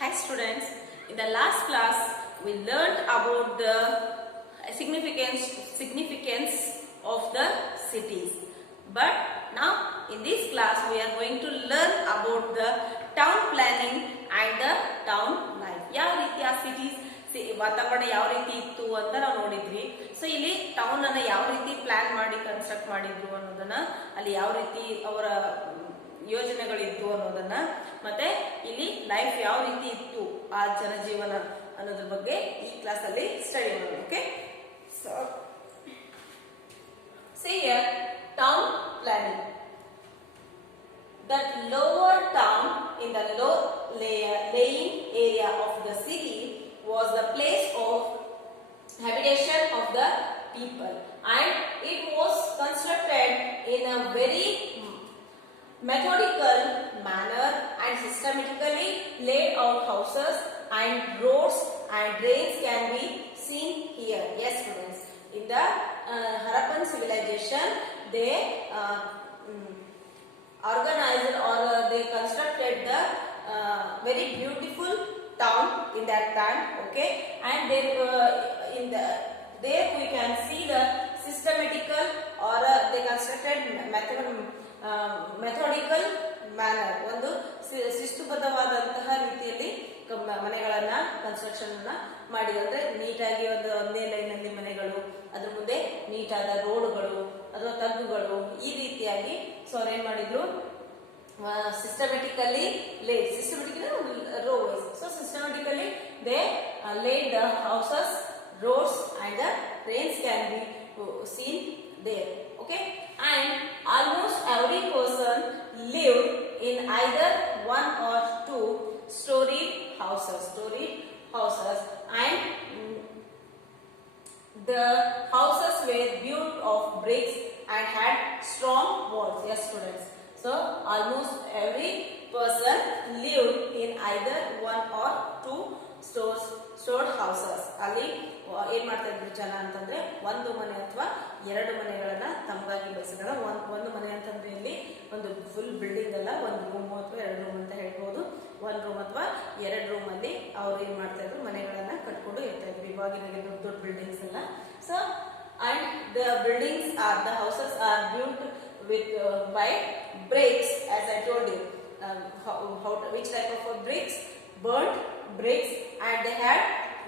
Hi students, in the last class we learned about the significance of the cities. But now in this class we are going to learn about the town planning and the town life. ಯಾವ ರೀತಿಯ ಸಿಟೀಸ್ ವಾತಾವರಣ ಯಾವ ರೀತಿ ಇತ್ತು ಅಂತ ನಾವು ನೋಡಿದ್ವಿ. ಸೊ ಇಲ್ಲಿ ಟೌನ್ ಅನ್ನ ಯಾವ ರೀತಿ ಪ್ಲಾನ್ ಮಾಡಿ ಕನ್ಸ್ಟ್ರಕ್ಟ್ ಮಾಡಿದ್ರು ಅನ್ನೋದನ್ನ, ಅಲ್ಲಿ ಯಾವ ರೀತಿ ಅವರ ಯೋಜನೆಗಳಿತ್ತು ಅನ್ನೋದನ್ನ, ಮತ್ತೆ ಇಲ್ಲಿ ಲೈಫ್ ಯಾವ ರೀತಿ ಇತ್ತು ಆ ಜನಜೀವನ ಅನ್ನೋದ್ರ ಬಗ್ಗೆ ಈ ಕ್ಲಾಸ್ ಅಲ್ಲಿ ಸ್ಟಡಿ ಮಾಡೋಣ. Okay, so see here town planning. That lower town in the low laying area of the city was the place of habitation of the people, and it was constructed in a very methodical manner and systematically laid out houses and roads and drains can be seen here. Yes students, in the Harappan civilization they organized or they constructed the very beautiful town in that time. Okay, and there we can see the systematical or they constructed methodical manner, ಒಂದು ಶಿಸ್ತುಬದ್ಧವಾದಂತಹ ರೀತಿಯಲ್ಲಿ ಮನೆಗಳನ್ನ ಕನ್ಸ್ಟ್ರಕ್ಷನ್ ಮಾಡಿದ್ರು. ಅಂದ್ರೆ ನೀಟಾಗಿ ಒಂದೇ ಲೈನ್ ನಲ್ಲಿ ಮನೆಗಳು, ಅದ್ರ ಮುಂದೆ ನೀಟಾದ ರೋಡ್ಗಳು ಅಥವಾ ತಗ್ಗುಗಳು, ಈ ರೀತಿಯಾಗಿ ಸೊ ಅವ್ರು ಏನ್ ಮಾಡಿದ್ರು, systematically row wise. So systematically they laid the houses, roads and the trains can be seen there. Okay, and almost every person lived in either one or two story houses, and the houses were built of bricks and had strong walls. Yes students, so almost every person lived in either one or two stored houses. ಅಲ್ಲಿ ಏನ್ ಮಾಡ್ತಾ ಇದ್ರು ಜನ ಅಂತಂದ್ರೆ, ಒಂದು ಮನೆ ಅಥವಾ ಎರಡು ಮನೆಗಳನ್ನ ತಮಗಾಗಿ ಬಳಸಿದಾಗ, ಒಂದು ಮನೆ ಅಂತಂದ್ರೆ ಇಲ್ಲಿ ಒಂದು ಫುಲ್ ಬಿಲ್ಡಿಂಗ್ ಅಲ್ಲ, ಒಂದು ರೂಮ್ ಅಥವಾ ಎರಡು ರೂಮ್ ಅಂತ ಹೇಳ್ಬೋದು. ಒಂದು ರೂಮ್ ಅಥವಾ ಎರಡು ರೂಮ್ ಅಲ್ಲಿ ಅವ್ರು ಏನ್ ಮಾಡ್ತಾ ಇದ್ರು, ಮನೆಗಳನ್ನ ಕಟ್ಕೊಂಡು ಇರ್ತಾ ಇದ್ರು. ಇವಾಗಿನಾಗೆ ದೊಡ್ಡ ದೊಡ್ಡ ಬಿಲ್ಡಿಂಗ್ಸ್ ಎಲ್ಲ. So and the buildings are the houses are built with by bricks, as I told you. Which type of bricks? Burnt bricks, and they had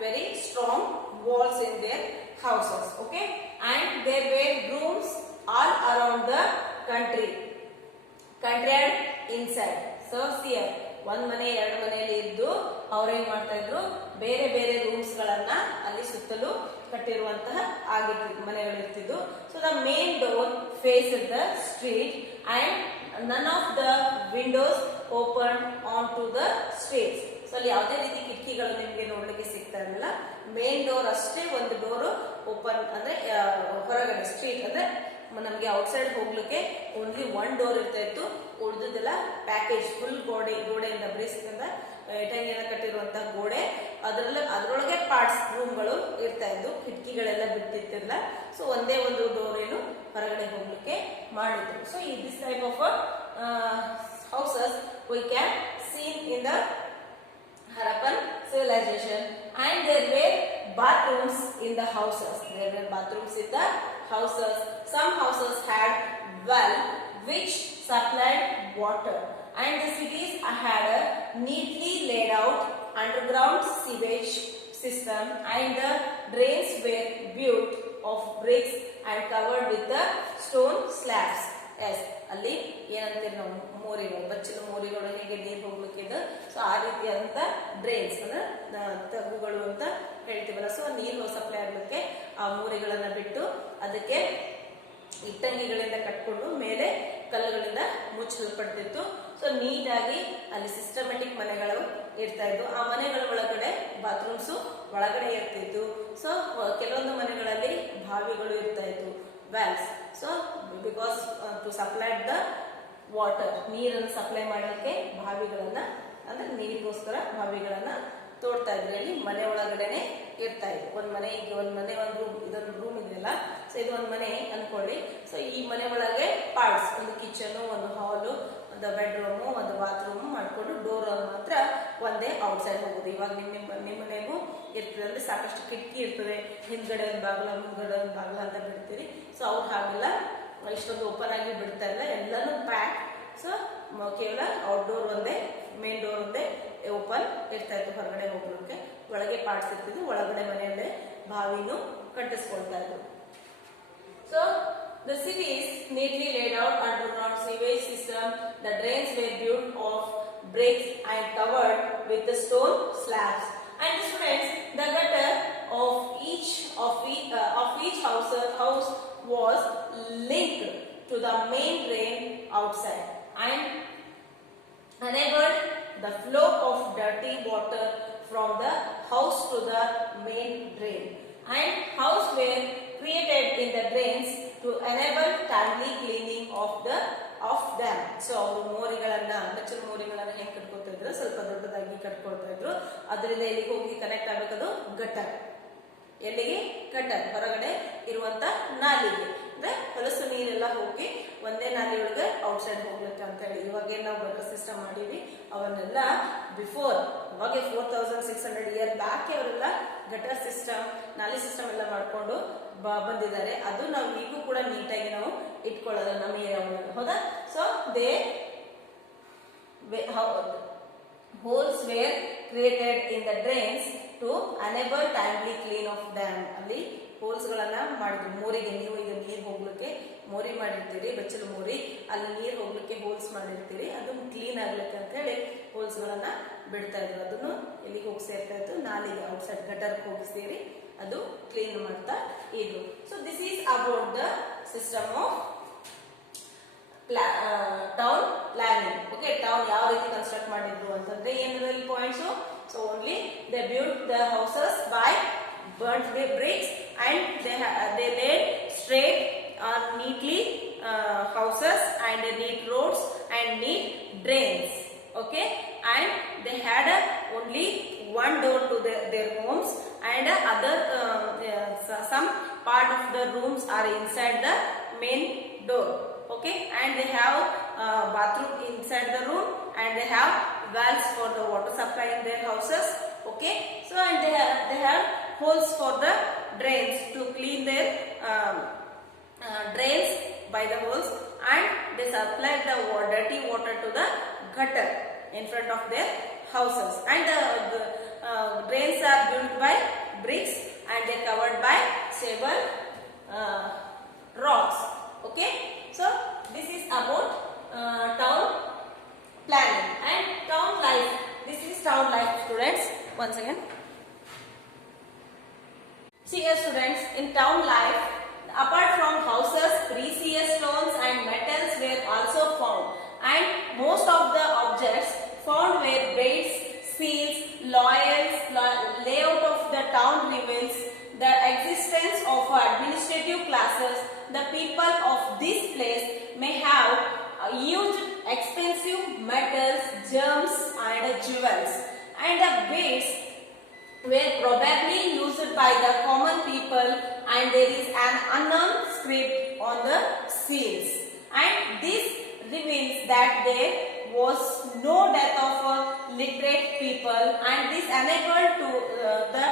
very strong walls in their houses. Okay, and there were rooms all around the country and inside. So see here, ಒಂದ್ ಮನೆ ಎರಡು ಮನೆಯಲ್ಲಿ ಇದ್ದು ಅವ್ರೇನ್ ಮಾಡ್ತಾ ಇದ್ರು, ಬೇರೆ ಬೇರೆ ರೂಮ್ಸ್ ಗಳನ್ನ ಅಲ್ಲಿ ಸುತ್ತಲೂ ಕಟ್ಟಿರುವಂತಹ ಮನೆಗಳಿರ್ತಿದ್ದು. So the main door face the street and none of the windows open on to the streets. So ಅಲ್ಲಿ ಯಾವುದೇ ರೀತಿ ಕಿಟಕಿಗಳು ನಿಮ್ಗೆ ನೋಡ್ಲಿಕ್ಕೆ ಸಿಗ್ತಾ ಇರಲಿಲ್ಲ. ಮೇನ್ ಡೋರ್ ಅಷ್ಟೇ ಒಂದು ಡೋರ್ ಓಪನ್, ಅಂದ್ರೆ ಹೊರಗಡೆ ಸ್ಟ್ರೀಟ್ ಅಂದ್ರೆ ನಮ್ಗೆ ಔಟ್ಸೈಡ್ ಹೋಗ್ಲಿಕ್ಕೆ ಓನ್ಲಿ ಒನ್ ಡೋರ್ ಇರ್ತಾ ಇತ್ತು. ಉಳಿದೆಲ್ಲ ಪ್ಯಾಕೇಜ್ ಫುಲ್ ಗೋಡೆಯಿಂದ ಬ್ರಿಕ್ಸ್ನಿಂದ ಇಟಂಗಿನ ಕಟ್ಟಿರುವಂತಹ ಗೋಡೆ, ಅದರೊಳಗೆ ಪಾರ್ಟ್ಸ್ ರೂಮ್ಗಳು ಇರ್ತಾ ಇದ್ದು, ಕಿಟಕಿಗಳೆಲ್ಲ ಬಿಟ್ಟಿರ್ತಿಲ್ಲ. ಸೊ ಒಂದೇ ಒಂದು ಡೋರ್ ಏನು ಹೊರಗಡೆ ಹೋಗ್ಲಿಕ್ಕೆ ಮಾಡಿದ್ರು. ಸೊ ಈ this type of houses we can seen in the Harappan civilization, and there were bathrooms in the houses. Some houses had well which supplied water, and the cities had a neatly laid out underground sewage system, and the drains were built of bricks and covered with the stone slabs. Yes, ಅಲ್ಲಿ ಏನಂತೀವಿ ನಾವು, ಮೋರಿಗಳು, ಬಚ್ಚಲು ಮೋರಿಗಳು, ಹೇಗೆ ನೀರು ಹೋಗ್ಲಿಕ್ಕಿದೆ. ಸೊ ಆ ರೀತಿಯಾದಂತ ಡ್ರೈನ್ಸ್ ಅಂದ್ರೆ ತಗ್ಗುಗಳು ಅಂತ ಹೇಳ್ತೀವಲ್ಲ. ಸೊ ನೀರು ಸಪ್ಲೈ ಆಗ್ಲಿಕ್ಕೆ ಆ ಮೋರಿಗಳನ್ನ ಬಿಟ್ಟು ಅದಕ್ಕೆ ಇಟ್ಟಂಗಿಗಳಿಂದ ಕಟ್ಕೊಂಡು ಮೇಲೆ ಕಲ್ಲುಗಳಿಂದ ಮುಚ್ಚಲ್ಪಡ್ತಿತ್ತು. ಸೊ ನೀಟಾಗಿ ಅಲ್ಲಿ ಸಿಸ್ಟಮೆಟಿಕ್ ಮನೆಗಳು ಇರ್ತಾ ಇದ್ವು. ಆ ಮನೆಗಳ ಒಳಗಡೆ ಬಾತ್ರೂಮ್ಸ್ ಒಳಗಡೆ ಇರ್ತಿತ್ತು. ಸೊ ಕೆಲವೊಂದು ಮನೆಗಳಲ್ಲಿ ಬಾವಿಗಳು ಇರ್ತಾ ಇತ್ತು, wells. So because to supply the water, ನೀರನ್ನು ಸಪ್ಲೈ ಮಾಡಲಿಕ್ಕೆ ಬಾವಿಗಳನ್ನ, ಅಂದ್ರೆ ನೀರಿಗೋಸ್ಕರ ಬಾವಿಗಳನ್ನ ತೋಡ್ತಾ ಇದ್ರು. ಇಲ್ಲಿ ಮನೆ ಒಳಗಡೆನೆ ಇರ್ತಾ ಇದ್ರು. ಒಂದ್ ಮನೆ ರೂಮ್, ಇದೊಂದು ರೂಮ್ ಇದೆಯಲ್ಲ, ಸೊ ಇದು ಒಂದ್ ಮನೆ ಅನ್ಕೊಳ್ಳಿ. ಸೊ ಈ ಮನೆ ಒಳಗೆ ಪಾರ್ಟ್ಸ್, ಒಂದು ಕಿಚನ್, ಒಂದು ಹಾಲು, ಒಂದು ಬೆಡ್ರೂಮು ಒಂದು ಬಾತ್ರೂಮು ಮಾಡಿಕೊಂಡು ಡೋರ್ ಮಾತ್ರ ಒಂದೇ ಔಟ್ಸೈಡ್ ಹೋಗೋದು. ಇವಾಗ ನಿಮ್ಮ ಮನೆಗೂ ಇರ್ತದೆ ಅಂದ್ರೆ ಸಾಕಷ್ಟು ಕಿಟಕಿ ಇರ್ತದೆ, ಹಿಂದ್ಗಡೆ ಒಂದು ಬಾಗಿಲ ಮುಂದ್ಗಡೆ ಒಂದು ಬಾಗಿಲ ಅಂತ ಬಿಡ್ತೀರಿ. ಸೊ ಅವ್ರು ಹಾಗೆಲ್ಲ ಇಷ್ಟೊಂದು ಓಪನ್ ಆಗಿ ಬಿಡ್ತಾ ಇಲ್ಲ, ಎಲ್ಲಾನು ಪ್ಯಾಕ್. ಸೊ ಕೇವಲ ಔಟ್ಡೋರ್ ಒಂದೇ, ಮೇನ್ ಡೋರ್ ಒಂದೇ ಓಪನ್ ಇರ್ತಾ ಇತ್ತು ಹೊರಗಡೆ ಹೋಗ್ಲಿಕ್ಕೆ. ಒಳಗೆ ಪಾರ್ಟ್ಸ್ ಇರ್ತಿದ್ವು, ಒಳಗಡೆ ಮನೆಯಲ್ಲೇ ಬಾವಿನೂ ಕಟ್ಟಿಸ್ಕೊಳ್ತಾ ಇದ್ರು. So the city is neatly laid out underground sewage system. The drains were built of bricks and covered with the stone slabs. And students, the gutter of each house was linked to the main drain outside and enabled the flow of dirty water from the house to the main drain. And house were created in the drains to enable timely cleaning of them. So ಅವರು ಮೋರಿಗಳನ್ನ, ಬೆಚ್ಚಲು ಮೋರಿಗಳನ್ನ ಹೆಂಗೆ ಕಟ್ಕೊಳ್ತಾ ಇದ್ರು, ಸ್ವಲ್ಪ ದೊಡ್ಡದಾಗಿ ಕಟ್ಕೊಳ್ತಾ ಇದ್ರು. ಅದರಿಂದ ಎಲ್ಲಿಗೆ ಹೋಗಿ ಕನೆಕ್ಟ್ ಆಗಬೇಕದು ಗಟ್ಟರ್. ಎಲ್ಲಿಗೆ? ಗಟ್ಟರ್, ಹೊರಗಡೆ ಇರುವಂತ ನಾಲಿಗೆ. ಅಂದ್ರೆ ಹೊಲಸು ನೀರೆಲ್ಲ ಹೋಗಿ ಒಂದೇ ನಾಲಿ ಒಳಗೆ ಔಟ್ಸೈಡ್ ಹೋಗ್ಲಿಕ್ಕೆ ಅಂತ ಹೇಳಿ. ಇವಾಗ ಏನ್ ನಾವು ಗಟ್ಟರ್ ಸಿಸ್ಟಮ್ ಮಾಡೀವಿ, ಅವನ್ನೆಲ್ಲ ಬಿಫೋರ್ ಅವಾಗ 4600 ಇಯರ್ ಬ್ಯಾಕ್ ಅವರೆಲ್ಲ ಗಟ್ಟರ್ ಸಿಸ್ಟಮ್, ನಾಲಿ ಸಿಸ್ಟಮ್ ಎಲ್ಲ ಮಾಡ್ಕೊಂಡು ಬಂದಿದ್ದಾರೆ. ಅದು ನಾವು ಈಗೂ ಕೂಡ ನೀಟಾಗಿ ನಾವು ಇಟ್ಕೊಳ್ಳೋದು ನಮ್ಮ ಏರಿಯಾ ಒಳಗೆ, ಹೌದಾ? So they holes were created in the drains to enable timely clean of them. ಅಲ್ಲಿ ಹೋಲ್ಸ್ ಗಳನ್ನ ಮಾಡಿದ್ರು ಮೋರಿಗೆ. ನೀವು ಈಗ ನೀರು ಹೋಗ್ಲಿಕ್ಕೆ ಮೋರಿ ಮಾಡಿರ್ತೀರಿ, ಬೆಚ್ಚಲು ಮೋರಿ, ಅಲ್ಲಿ ನೀರು ಹೋಗ್ಲಿಕ್ಕೆ ಹೋಲ್ಸ್ ಮಾಡಿರ್ತೀರಿ, ಅದು ಕ್ಲೀನ್ ಆಗ್ಲಿಕ್ಕೆ ಅಂತ ಹೇಳಿ ಹೋಲ್ಸ್ ಗಳನ್ನ ಬಿಡ್ತಾ ಇದ್ರು. ಅದನ್ನು ಎಲ್ಲಿಗೆ ಹೋಗಿ ಸೇರ್ತಾ ಇತ್ತು? ನಾಲಿಗೆ, ಔಟ್ಸೈಡ್ ಗಟರ್ ಹೋಗಿ ಸೇರಿ ಅದು ಕ್ಲೀನ್ ಮಾಡ್ತಾ ಇದ್ರು. So this is about the system of town planning. Okay, town ಯಾವ ರೀತಿ ಕನ್ಸ್ಟ್ರಕ್ಟ್ ಮಾಡಿದ್ರು ಅಂತಂದ್ರೆ ಏನಿದೆ points. So only they built the houses by burnt bricks and they laid straight neatly houses and neat roads and neat drains. Okay, and they had only one door to their homes, and other some part of the rooms are inside the main door. Okay, and they have bathroom inside the room, and they have wells for the water supply in their houses. Okay, so and they have holes for the drains to clean their drains by the holes, and they supply the dirty water to the gutter in front of their houses. And the drains are built by bricks and they covered by several rocks. Okay, so this is about town planning and town life. This is town life, students. Once again, see here students, in town life, apart from houses, precious stones and metals were also found, and most of the objects found were braids, seals, layout of the town reveals the existence of administrative classes. The people of this place may have used expensive metals, gems and jewels, and the beads were probably used by the common people, and there is an unknown script on the seals, and this reveals that there was no death of literate people, and this enabled to the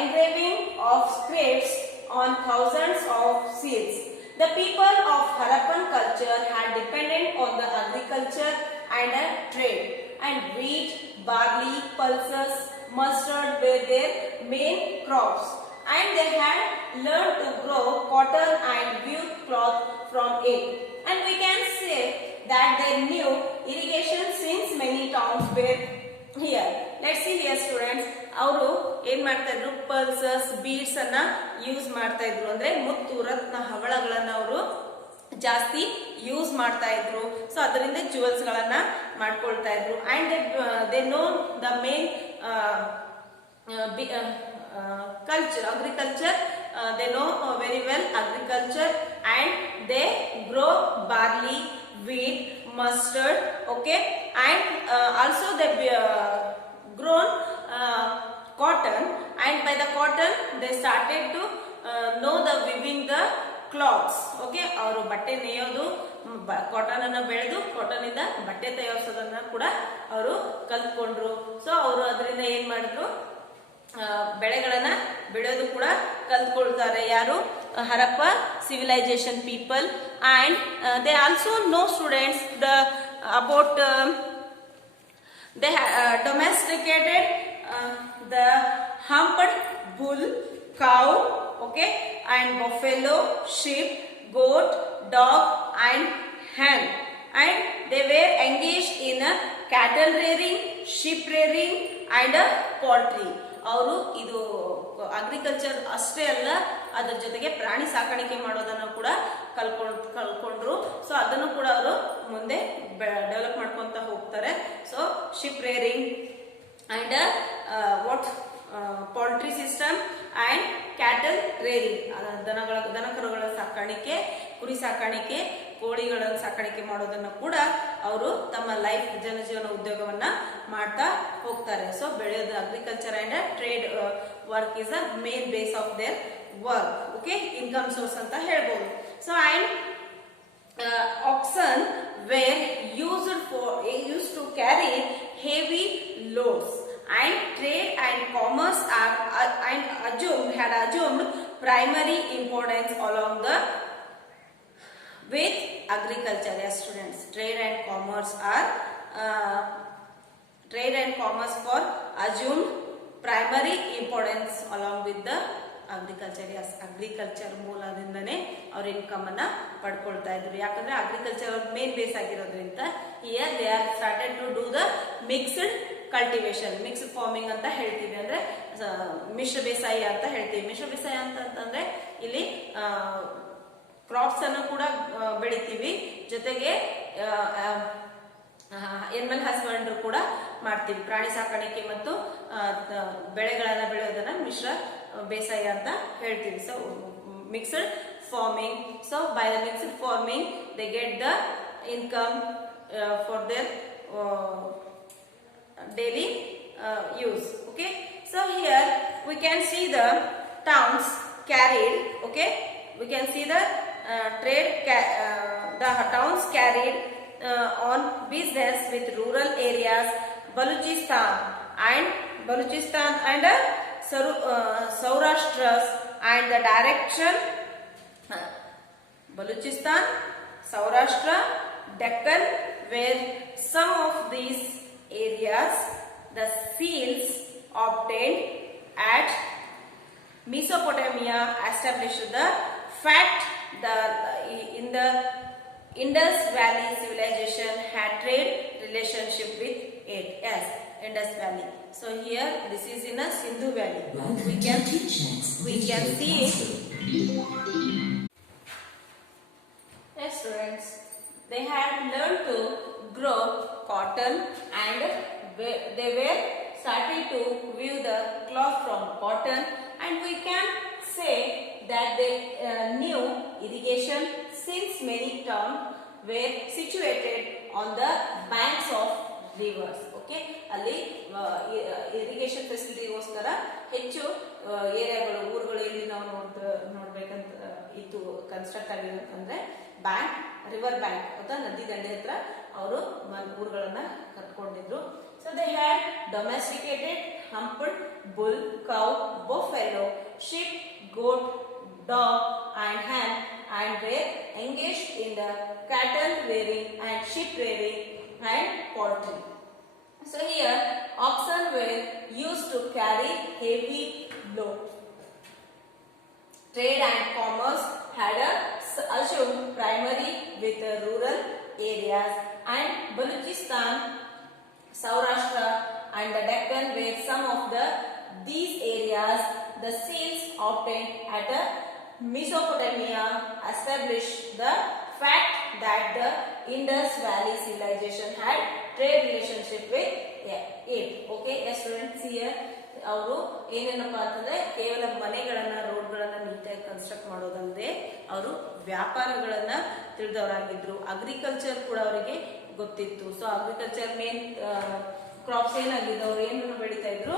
engraving of scripts on thousands of seals. The people of Harappan culture had depended on the agriculture and trade, and wheat, barley, pulses, mustard were their main crops, and they had learned to grow cotton and weave cloth from it. And we can say that they knew irrigation since many towns were here. Let's see here students, ಅವರು ಏನ್ ಮಾಡ್ತಾ ಇದ್ರು, pulses, beads ಅನ್ನ ಯೂಸ್ ಮಾಡ್ತಾ ಇದ್ರು. ಅಂದ್ರೆ ಮುತ್ತು, ರತ್ನ, ಹವಳಗಳನ್ನ ಅವರು ಜಾಸ್ತಿ ಯೂಸ್ ಮಾಡ್ತಾ ಇದ್ರು. ಸೊ ಅದರಿಂದ ಜುವೆಲ್ಸ್ ಗಳನ್ನ ಮಾಡ್ಕೊಳ್ತಾ ಇದ್ರು. And they know the main culture, agriculture, they know very well agriculture, and they grow barley, wheat, mustard. Okay, and also they grown cotton, and by the cotton they started to know the weaving the cloths. Okay, ಅವರು ಬಟ್ಟೆ ನೇಯೋದು ಕಾಟನ್ ಅನ್ನ ಬೆಳೆದು ಕಾಟನ್ ಇಂದ ಬಟ್ಟೆ ತಯಾರಿಸೋದನ್ನ ಕೂಡ ಅವರು ಕಲ್ತ್ಕೊಂಡ್ರು. ಸೊ ಅವರು ಅದರಿಂದ ಏನ್ ಮಾಡಿದ್ರು, ಬೆಳೆಗಳನ್ನ ಬೆಳೆಯೋದು ಕೂಡ ಕಲ್ತ್ಕೊಳ್ತಾರೆ. ಯಾರು? Harappa civilization people. And they also know students about they domesticated the humped bull, cow, okay, and buffalo, sheep, goat, dog, and hen. And they were engaged in cattle rearing, sheep rearing, and poultry. ಅವರು ಇದು ಅಗ್ರಿಕಲ್ಚರ್ ಅಷ್ಟೇ ಅಲ್ಲ, ಅದ್ರ ಜೊತೆಗೆ ಪ್ರಾಣಿ ಸಾಕಾಣಿಕೆ ಮಾಡೋದನ್ನು ಕೂಡ ಕಲ್ಕೊಂಡ್ರು. ಸೊ ಅದನ್ನು ಕೂಡ ಅವರು ಮುಂದೆ ಡೆವಲಪ್ ಮಾಡ್ಕೊಂತ ಹೋಗ್ತಾರೆ. So ship rearing and what poultry system and cattle rearing, ದನಕರುಗಳ ಸಾಕಾಣಿಕೆ, ಕುರಿ ಸಾಕಾಣಿಕೆ, ಕೋಳಿಗಳ ಸಾಕಾಣಿಕೆ ಮಾಡೋದನ್ನು ಕೂಡ ಅವರು ತಮ್ಮ ಲೈಫ್ ಜನಜೀವನ ಉದ್ಯೋಗವನ್ನ ಮಾಡ್ತಾ ಹೋಗ್ತಾರೆ. ಸೊ ಬೆಳೆಯೋದು agriculture and trade work is a main base of their work. Okay, income source ಅಂತ ಹೇಳ್ಬೋದು. So and oxen were used to carry heavy loads, and trade and commerce had assumed primary importance along the with agriculture. Yes, students, trade and commerce for assumed primary importance along with the agriculture. Yes, agriculture ಮೂಲದಿಂದನೇ ಅವ್ರ income ಅನ್ನ ಪಡ್ಕೊಳ್ತಾ ಇದ್ರು. ಯಾಕಂದ್ರೆ agriculture main base ಆಗಿರೋದ್ರಿಂದ here they are started to do the mixed cultivation, mixed farming ಅಂತ ಹೇಳ್ತೀವಿ. ಅಂದ್ರೆ ಮಿಶ್ರ ಬೇಸಾಯ ಅಂತ ಹೇಳ್ತೀವಿ. ಮಿಶ್ರ ಬೇಸಾಯ ಅಂತಂದ್ರೆ ಇಲ್ಲಿ ಕ್ರಾಪ್ಸ್ ಅನ್ನು ಕೂಡ ಬೆಳಿತೀವಿ, ಜೊತೆಗೆ ಎನಿಮಲ್ ಹಸ್ಬೆಂಡ್ರಿ ಕೂಡ ಮಾಡ್ತೀವಿ. ಪ್ರಾಣಿ ಸಾಕಾಣಿಕೆ ಮತ್ತು ಬೆಳೆಗಳನ್ನ ಬೆಳೆಯೋದನ್ನ ಮಿಶ್ರ ಬೇಸಾಯ ಅಂತ ಹೇಳ್ತೀವಿ. So mixed farming. So by the mixed farming they get the income for there daily use. Okay, so here we can see the towns carried. Okay, we can see the the towns carried on business with rural areas, Balochistan and Saurashtra, and the direction Balochistan, Saurashtra, Deccan, where some of these areas the seals obtained at Mesopotamia established the fact that in the Indus Valley civilization had trade relationship with it. Yes, Indus Valley. So here this is in a Sindhu Valley. We can see it. Yes, students, they had learned to grow cotton, and they were starting to weave the cloth from cotton, and we can say that they knew irrigation since many towns were situated on the banks of rivers. Okay, ಅಲ್ಲಿ irrigation ಫೆಸಿಲಿಟಿಗೋಸ್ಕರ ಹೆಚ್ಚು ಏರಿಯಾಗಳು, ಊರುಗಳು ಇಲ್ಲಿ ನಾವು ನೋಡ್ಬೇಕಂತ ಇತ್ತು construct ಆಗಿರೋದಂದ್ರೆ ಬ್ಯಾಂಕ್, ರಿವರ್ ಬ್ಯಾಂಕ್ ಅಥವಾ ನದಿ ದಂಡೆ ಹತ್ರ ಅವರು ಊರುಗಳನ್ನ ಕಟ್ಕೊಂಡಿದ್ರು. So they had domesticated humped bull, cow, buffalo, sheep, goat, dog, and hen, and were engaged in the cattle rearing and sheep rearing and poultry. So here oxen were used to carry heavy load. Trade and commerce had assumed primary with the rural areas, and Balochistan, Saurashtra, and the Deccan were some of these areas. The seals obtained at Mesopotamia established the fact that the Indus Valley civilization had trade relationship with it. Okay, yes, students, here ಅವರು ಏನೇನಪ್ಪ ಅಂತಂದ್ರೆ ಕೇವಲ ಮನೆಗಳನ್ನ, ರೋಡ್ಗಳನ್ನ ನೀಟಾಗಿ ಕನ್ಸ್ಟ್ರಕ್ಟ್ ಮಾಡೋದಲ್ಲದೆ ಅವರು ವ್ಯಾಪಾರಗಳನ್ನ ತಿಳಿದವರಾಗಿದ್ರು. ಅಗ್ರಿಕಲ್ಚರ್ ಕೂಡ ಅವರಿಗೆ ಗೊತ್ತಿತ್ತು. ಸೊ ಅಗ್ರಿಕಲ್ಚರ್ ಮೇನ್ ಕ್ರಾಪ್ಸ್ ಏನಾಗಿದ್ದು, ಅವ್ರು ಏನನ್ನು ಬೆಳೀತಾ ಇದ್ರು,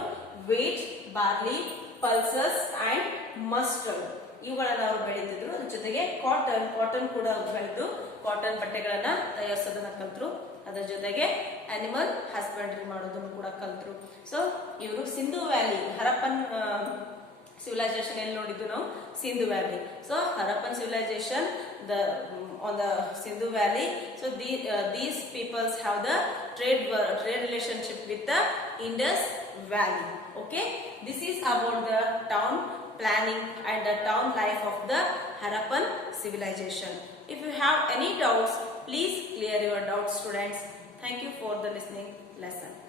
wheat, barley, pulses and mustard, ಇವುಗಳನ್ನ ಅವರು ಬೆಳೀತಿದ್ರು. ಅದ್ರ ಜೊತೆಗೆ ಕಾಟನ್ ಕೂಡ ಬೆಳೆದು ಕಾಟನ್ ಬಟ್ಟೆಗಳನ್ನ ತಯಾರಿಸೋದನ್ನ ಕಲ್ತರು. ಅದರ ಜೊತೆಗೆ ಅನಿಮಲ್ ಹಸ್ಬೆಂಡ್ರಿ ಮಾಡೋದನ್ನು ಕೂಡ ಕಲ್ತರು. ಸೊ ಇವರು ಸಿಂಧು ವ್ಯಾಲಿ, ಹರಪ್ಪನ್ civilization ಎಲ್ಲಿ ನೋಡಿದ್ದು ನಾವು? Sindhu valley. So Harappan civilization on the Sindhu Valley. So these peoples have the trade relationship with the Indus Valley. Okay, this is about the town planning and the town life of the Harappan civilization. If you have any doubts, please clear your doubts, students. Thank you for the listening lesson.